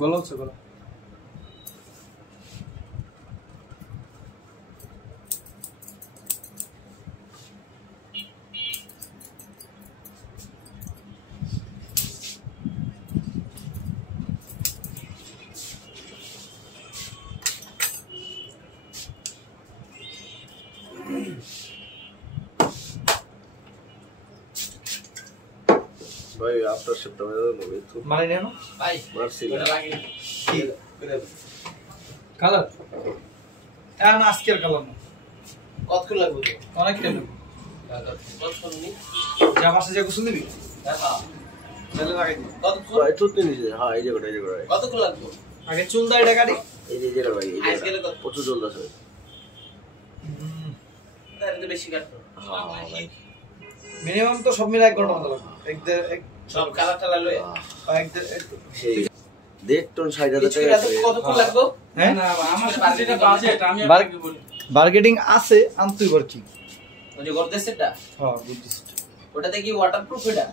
গলা হচ্ছে গলা। ভাই আপনার সপ্তাহে তো মানে নেন ভাই মারছি লাগে কি কালার না আজকের কালার না কতক্ষণ লাগবে অনেক টাইম কতক্ষণ নি যা বাসে যা গোসল দিবি হ্যাঁ তাহলে লাগাই দিবি কতক্ষণ ভাই তো নিচে হ্যাঁ এই জায়গাটা কতক্ষণ লাগবে আগে চুল দাড়িটা কাটি এই যে জায়গা ভাই এই আজকে জায়গা কত প্রচুর জল আছে তার তো বেশি কাটতো হ্যাঁ ভাই মিনিমাম তো সব মিলে 1 ঘন্টা মতো লাগবে এক সব কালার টালা লয়ে সেই 1.5 টন 60,000 টাকা কতক্ষণ লাগবে হ্যাঁ না আমার সাথে যেটা বাজেট আমি আপনাকে বলি মার্কেটিং আছে আনতুই বার কি ওই যে গর্দে সেটটা হ্যাঁ বুঝছিস ওটাতে কি ওয়াটারপ্রুফ এটা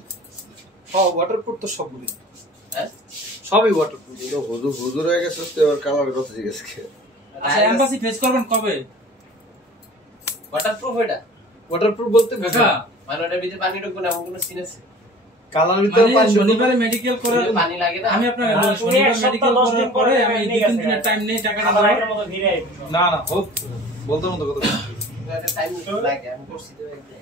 হ্যাঁ ওয়াটারপ্রুফ তো সবগুলি হ্যাঁ সবই ওয়াটারপ্রুফ কিন্তু হুজুর হয়ে গেছে তো এবার কালার কত জিজ্ঞেস করে আচ্ছা এমবাসি ফেস করবেন কবে ওয়াটারপ্রুফ এটা ওয়াটারপ্রুফ বলতে কাকা মানে ওটার ভিতরে পানি ঢুকবে না এমন কোনো সিন আছে কালার ভিতরে মানে শনিবারে মেডিকেল করে পানি লাগে না আমি আপনাকে বলি শনিবার মেডিকেল করার পরে আমি 2-3 দিনের টাইম নেই টাকাটা দাও না না হোক বলতে মতো কথা টাইম লাগে আমি করছি তো একদম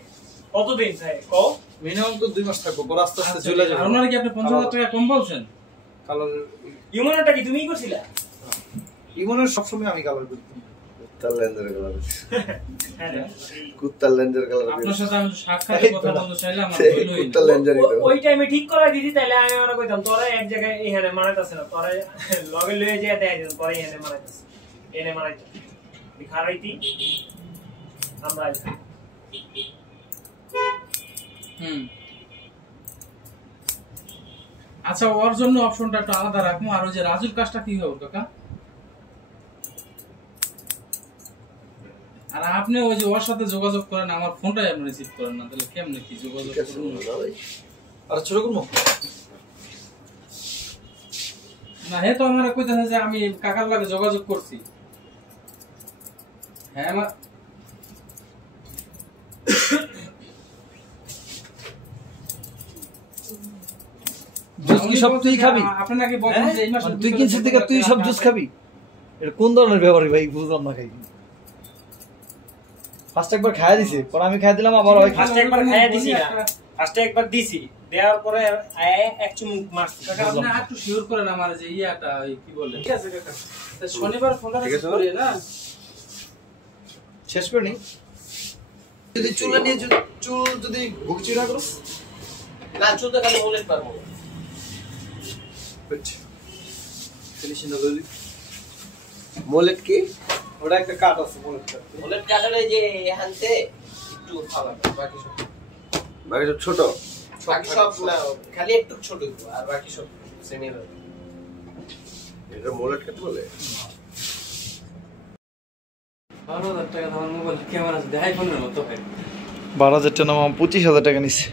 কতদিন ভাই কও মিনিমাম তো 2 মাস থাকবো পরে আস্তে আস্তে চলে যাবে আপনারা কি আপনি 50,000 টাকা কম বলছেন কালার ইউমনটা কি তুমিই করছিলা ইমনের সবসময় আমি কালার করি কুত্তার লেন্সের কালার হ্যাঁ কুত্তার লেন্সের কালার আপনার সাথে আমি সাক্ষাৎ কথা বলতে চাইলে আমার হইলই কুত্তার লেন্সের ওই টাইমে ঠিক করা দিদি তাইলে আমি ওরা কইতাম তোরা এক জায়গায় এখানে মারাইতাছ না তোরা লগে লয়ে যায় দেয় তোরা এখানে মারাইতাছ এনে মারাইতাছ খারাইতি আমরা আচ্ছা ওর জন্য অপশনটা একটু আলাদা রাখবো আর ওই যে রাজুর কাজটা কি হবে কাকা আর আপনি ওই যে ওর সাথে যোগাযোগ করেন আমার ফোনটাই আপনি রিসিভ করেন না তাহলে কেমনে কি যোগাযোগ করুন আর ছোট করবো না হে তো আমার কইতেছে যে আমি কাকার লাগে যোগাযোগ করছি হ্যাঁ আমার জুস কি সব তুই খাবি আপনি নাকি বলেন যে এই মাসে তুই কিনছিস থেকে তুই সব জুস খাবি এটা কোন ধরনের ব্যাপার ভাই বুঝলাম না খাই ফার্স্ট একবার খাইয়া দিছে পরে আমি খাইয়া দিলাম আবার ওই ফার্স্ট একবার খাইয়া দিছি না ফার্স্টে একবার দিছি দেওয়ার পরে এক চুমুক মারছি কাকা আপনি একটু শিওর করেন আমার যে ইয়াটা ওই কি বলে ঠিক আছে কাকা তা শনিবার ফোনটা রিসিভ করি না শেষ করে নি যদি চুলে নিয়ে চুল যদি ভুগছি না করো না চলতে খালি বুলেট পারবো ফিনিশিং হলো মোলেট কি ওটা একটা কাট আছে মোলেটটা বুলেট কাটালে যে হানতে একটু ফালা বাকি সব বাকি সব ছোট বাকি সব না খালি একটু ছোট আর বাকি সব সেমি হবে এটা মোলেট কত বলে 12,000 টাকা আমার মোবাইল ক্যামেরা আছে আইফোনের মতো হয় 12,000 টাকা না 25,000 টাকা নিছে